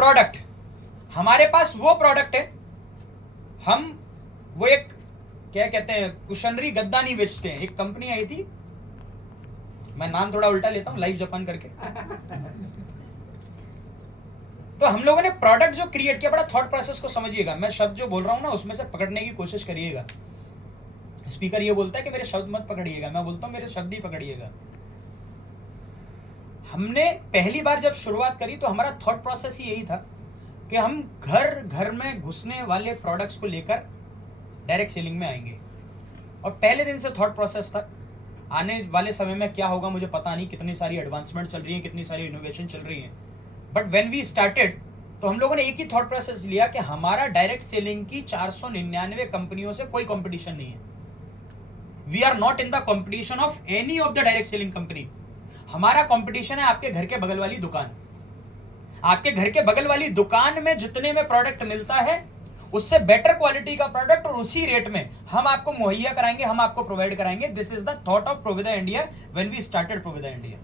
Product, हमारे पास वो product है, हम वो एक क्या कहते हैं कुशनरी गद्दा नहीं बेचते हैं। एक कंपनी आई थी, मैं नाम थोड़ा उल्टा लेता हूं, लाइव जापान करके। तो हम लोगों ने प्रोडक्ट जो क्रिएट किया, बड़ा थॉट प्रोसेस को समझिएगा, मैं शब्द जो बोल रहा हूं ना उसमें से पकड़ने की कोशिश करिएगा। स्पीकर ये बोलता है कि मेरे शब्द मत पकड़िएगा, मैं बोलता हूं मेरे शब्द ही पकड़िएगा। हमने पहली बार जब शुरुआत करी तो हमारा थॉट प्रोसेस ही यही था कि हम घर घर में घुसने वाले प्रोडक्ट्स को लेकर डायरेक्ट सेलिंग में आएंगे। और पहले दिन से थॉट प्रोसेस था, आने वाले समय में क्या होगा मुझे पता नहीं, कितनी सारी एडवांसमेंट चल रही है, कितनी सारी इनोवेशन चल रही है। बट व्हेन वी स्टार्टेड तो हम लोगों ने एक ही थॉट प्रोसेस लिया कि हमारा डायरेक्ट सेलिंग की 499 कंपनियों से कोई कंपटीशन नहीं है। We are not in the competition of any of the direct selling company. हमारा कंपटीशन है आपके घर के बगल वाली दुकान। आपके घर के बगल वाली दुकान में जितने में प्रोडक्ट मिलता है उससे बेटर क्वालिटी का प्रोडक्ट और उसी रेट में हम आपको मुहैया कराएंगे, हम आपको प्रोवाइड कराएंगे। This is the thought of Provida India when we started Provida India,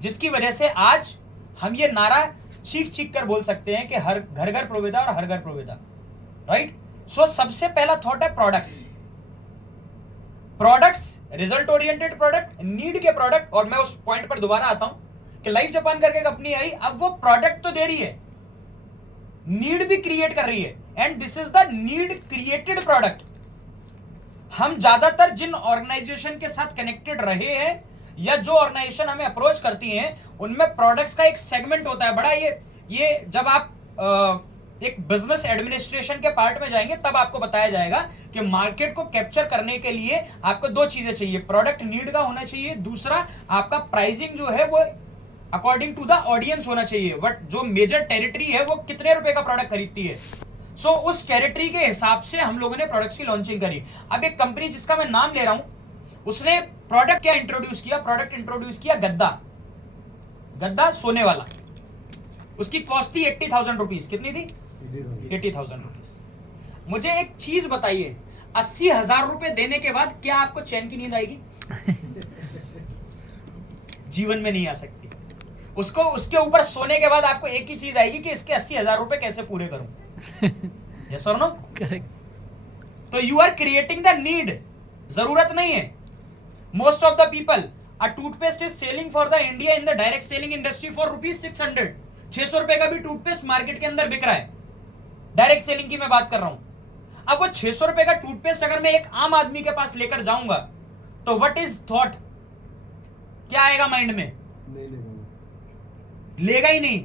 जिसकी वजह से आज हम ये नारा चीख चीख कर बोल सकते हैं कि हर घर घर प्रोविदा और हर घर प्रोविदा, राइट। सो सबसे पहला थॉट है products, result oriented product, need के प्रोडक्ट। और मैं उस पॉइंट पर दोबारा आता हूं कि लाइव जापान करके कंपनी आई, अब वो प्रोडक्ट तो दे रही है, नीड भी क्रिएट कर रही है, and this is the need created product. हम ज्यादातर जिन ऑर्गेनाइजेशन के साथ कनेक्टेड रहे हैं या जो ऑर्गेनाइजेशन हमें अप्रोच करती हैं उनमें प्रोडक्ट्स का एक सेगमेंट होता है बड़ा। ये जब आप एक बिजनेस एडमिनिस्ट्रेशन के पार्ट में जाएंगे तब आपको बताया जाएगा कि मार्केट को कैप्चर करने के लिए आपको दो चीजें चाहिए, प्रोडक्ट नीड का होना चाहिए, दूसरा आपका प्राइसिंग जो है वो अकॉर्डिंग टू द ऑडियंस होना चाहिए। बट जो मेजर टेरिटरी है वो कितने रुपए का प्रोडक्ट खरीदती है, सो उस टेरिटरी के हिसाब से हम लोगों ने प्रोडक्ट्स की लॉन्चिंग करी। अब एक कंपनी जिसका मैं नाम ले रहा हूं उसने प्रोडक्ट क्या इंट्रोड्यूस किया, प्रोडक्ट इंट्रोड्यूस किया गद्दा सोने वाला। उसकी कॉस्ट थी 80,000 रुपीज। कितनी थी? 80,000 रुपीज। मुझे एक चीज बताइए, 80,000 रुपए देने के बाद क्या आपको चैन की नींद आएगी? जीवन में नहीं आ सकती। उसको उसके ऊपर सोने के बाद आपको एक ही चीज आएगी कि इसके 80,000 रुपए कैसे पूरे करूं। यस और नो? करेक्ट। तो you are creating the need, जरूरत नहीं है। Most of the people, a toothpaste is selling for the India in the direct selling industry for ₹600। 600 रुपए का भी टूथपेस्ट मार्केट के अंदर बिक रहा है। डायरेक्ट सेलिंग की मैं बात कर रहा हूं। अब वो 600 रुपए का टूथपेस्ट अगर मैं एक आम आदमी के पास लेकर जाऊंगा तो व्हाट इज थॉट, क्या आएगा माइंड में? लेगा ही नहीं।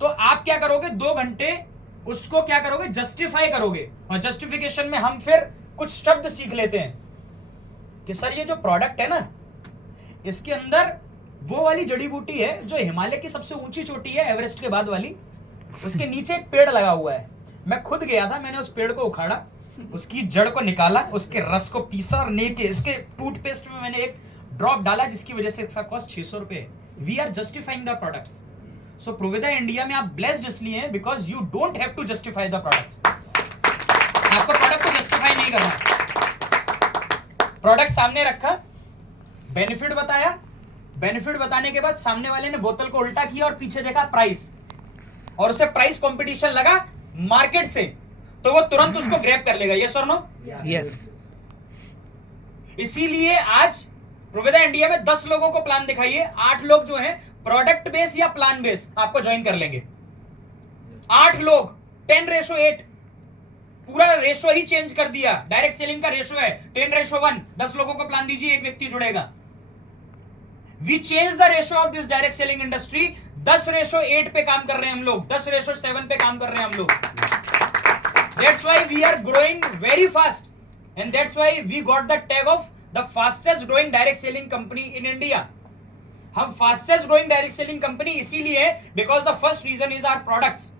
तो आप क्या करोगे, 2 घंटे उसको क्या करोगे, जस्टिफाई करोगे। और जस्टिफिकेशन में हम फिर कुछ शब्द सीख लेते हैं कि सर ये जो प्रोडक्ट है ना इसके अंदर वो वाली जड़ी बूटी है जो हिमालय की सबसे ऊंची चोटी है, एवरेस्ट के बाद वाली, उसके नीचे एक पेड़ लगा हुआ है। मैं खुद गया था, मैंने उस पेड़ को उखाड़ा, उसकी जड़ को निकाला, उसके रस को पीसा और इसके टूथपेस्ट में मैंने एक ड्रॉप डाला जिसकी वजह से इसका कॉस्ट 600 रुपए है। We are justifying the products. So Provida India में आप ब्लेस्ड इसलिए हैं because you don't have to justify the products. आपको प्रोडक्ट को जस्टिफाई नहीं करना। प्रोडक्ट सामने रखा, बेनिफिट बताया, बेनिफिट बताने के बाद सामने वाले ने बोतल को उल्टा किया और पीछे देखा प्राइस, और उसे प्राइस कंपटीशन लगा मार्केट से, तो वो तुरंत उसको ग्रैब कर लेगा। यस और नो? यस। इसीलिए आज प्रोविदा इंडिया में 10 लोगों को प्लान दिखाइए, 8 लोग जो हैं प्रोडक्ट बेस या प्लान बेस आपको ज्वाइन कर लेंगे। 8 लोग, 10:8, पूरा रेशो ही चेंज कर दिया। डायरेक्ट सेलिंग का रेशो है 10:1। 10 लोगों को प्लान दीजिए, एक व्यक्ति जुड़ेगा। We change the ratio of this direct selling industry. 10:8 पे काम कर रहे हैं हम लोग, 10:7 पे काम कर रहे हैं हम लोग। That's why we are growing very fast and that's why we got the tag of the fastest growing direct selling company in India. हम fastest growing direct selling company इसीलिए है because the first reason is our products.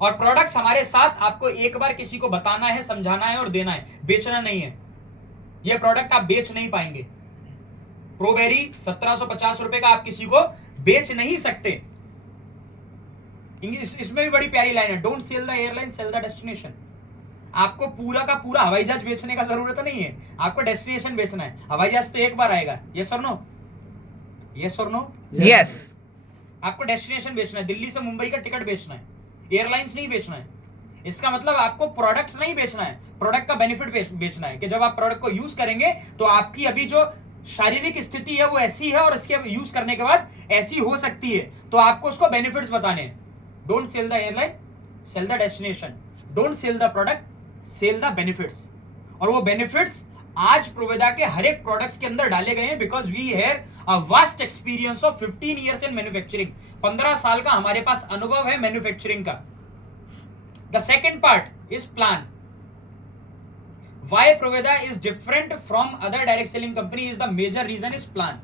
और products हमारे साथ आपको एक बार किसी को बताना है, समझाना है और देना है, बेचना नहीं है। ये प्रोडक्ट आप बेच नहीं पाएंगे। प्रोबेरी 1750 रुपए का आप किसी को बेच नहीं सकते। इसमें भी बड़ी प्यारी लाइन है, don't sell the airline, sell the destination. आपको पूरा का पूरा हवाई जहाज बेचने का जरूरत नहीं है, आपको डेस्टिनेशन बेचना है। हवाई जहाज तो एक बार आएगा। यस और नो? यस और नो? यस। आपको डेस्टिनेशन बेचना है, दिल्ली से मुंबई का टिकट बेचना है। एयरलाइंस नहीं बेचना है। इसका मतलब आपको प्रोडक्ट्स नहीं बेचना है, प्रोडक्ट का बेनिफिट बेचना है कि जब आप प्रोडक्ट को यूज करेंगे तो आपकी अभी जो शारीरिक स्थिति है वो ऐसी है और इसके यूज करने के बाद ऐसी हो सकती है, तो आपको उसको बेनिफिट्स बताने हैं। Don't sell the airline, sell the destination. Don't sell the product, sell the benefits. और वो बेनिफिट्स आज प्रोवेदा के हर एक प्रोडक्ट्स के अंदर डाले गए हैं because we have a vast experience of 15 years in manufacturing. 15 साल का हमारे पास अनुभव है मैन्युफैक्चरिंग का। The second part is plan. Why Proveda is different from other direct selling company is the major reason is plan.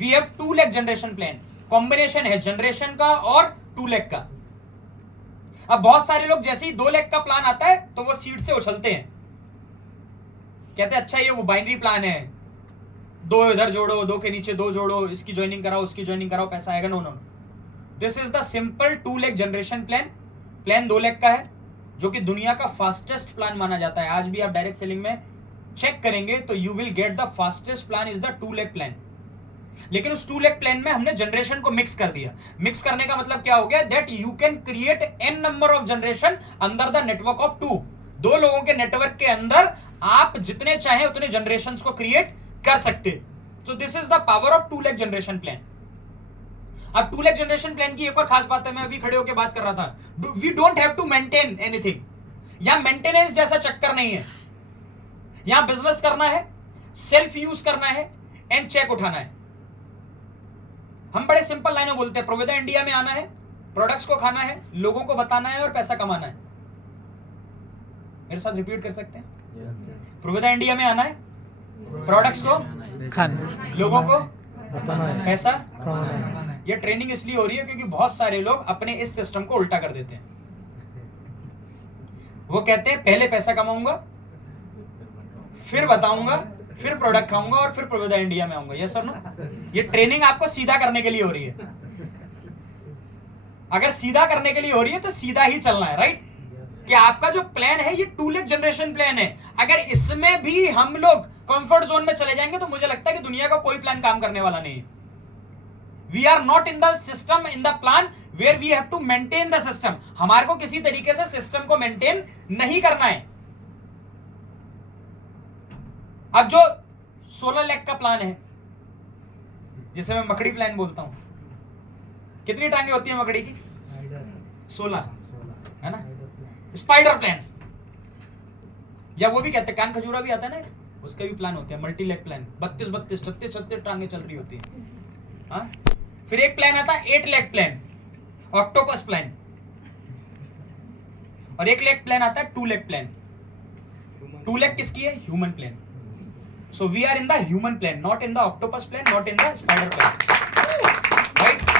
We have 2 lakh generation plan. Combination है generation का और 2 लाख का। अब बहुत सारे लोग जैसे ही 2 लाख का प्लान आता है तो वो सीट से उछलते हैं, कहते हैं अच्छा ये वो बाइनरी प्लान है, 2 इधर जोड़ो, 2 के नीचे 2 जोड़ो, इसकी ज्वाइनिंग कराओ, उसकी ज्वाइनिंग कराओ, पैसा आएगा। No no, this is the simple 2 lakh generation plan. Plan 2 lakh का है जो कि दुनिया का फास्टेस्ट प्लान माना जाता है। आज भी आप डायरेक्ट सेलिंग में चेक करेंगे तो you will get the fastest plan is the 2 lakh plan. लेकिन उस 2 लाख प्लान में हमने जनरेशन को मिक्स कर दिया। मिक्स करने का मतलब क्या हो गया, that you can create n number of generation under the network of 2। 2 लोगों के नेटवर्क के अंदर आप जितने चाहे उतने जनरेशन को क्रिएट कर सकते। So this is the power of 2 lakh generation plan. अब 2 लाख जनरेशन प्लान की एक और खास बात है, मैं अभी खड़े होकर बात कर रहा था, we don't have to maintain anything. यहां मेंटेनेंस जैसा चक्कर नहीं है। यहां बिजनेस करना है, सेल्फ यूज करना है एंड चेक उठाना है। हम बड़े सिंपल लाइनों बोलते हैं, प्रोवेदा इंडिया में आना है, प्रोडक्ट्स को खाना है, लोगों को बताना है और पैसा कमाना है। मेरे साथ रिपीट कर सकते हैं? प्रोवेदा इंडिया में आना है, प्रोडक्ट्स को खाना, लोगों को पैसा। ये ट्रेनिंग इसलिए हो रही है क्योंकि बहुत सारे लोग अपने इस सिस्टम को उल्टा कर देते हैं। वो कहते हैं पहले पैसा कमाऊंगा, फिर बताऊंगा, फिर प्रोडक्ट खाऊंगा और फिर प्रोवेदा इंडिया में आऊंगा। यस और नो? ये ट्रेनिंग आपको सीधा करने के लिए हो रही है। अगर सीधा करने के लिए हो रही है तो सीधा ही चलना है, राइट? कि आपका जो प्लान है ये 2 लाख जनरेशन प्लान है। अगर इसमें भी हम लोग कंफर्ट जोन में चले जाएंगे तो मुझे लगता है कि दुनिया का कोई प्लान काम करने वाला नहीं है। We are not in the system, in the plan where we have to maintain the system. हमारे को किसी तरीके से सिस्टम को मेंटेन नहीं करना है। अब जो 16 लाख का प्लान है, जिसे मैं मकड़ी प्लान बोलता हूं, कितनी टांगे होती है मकड़ी की? 16, है ना? स्पाइडर प्लान, या वो भी कहते हैं कान खजूरा भी आता है ना, उसका भी प्लान होता है मल्टी लाख प्लान। 32, 36 टांगे चल रही होती है। हाँ? फिर एक प्लान आता है 8 लाख प्लान, ऑक्टोपस प्लान। और 1 लाख प्लान आता है 2 लाख प्लान। 2 लाख किसकी है? Human plan. So we are in the human plan, not in the octopus plan, not in the spider plan, right?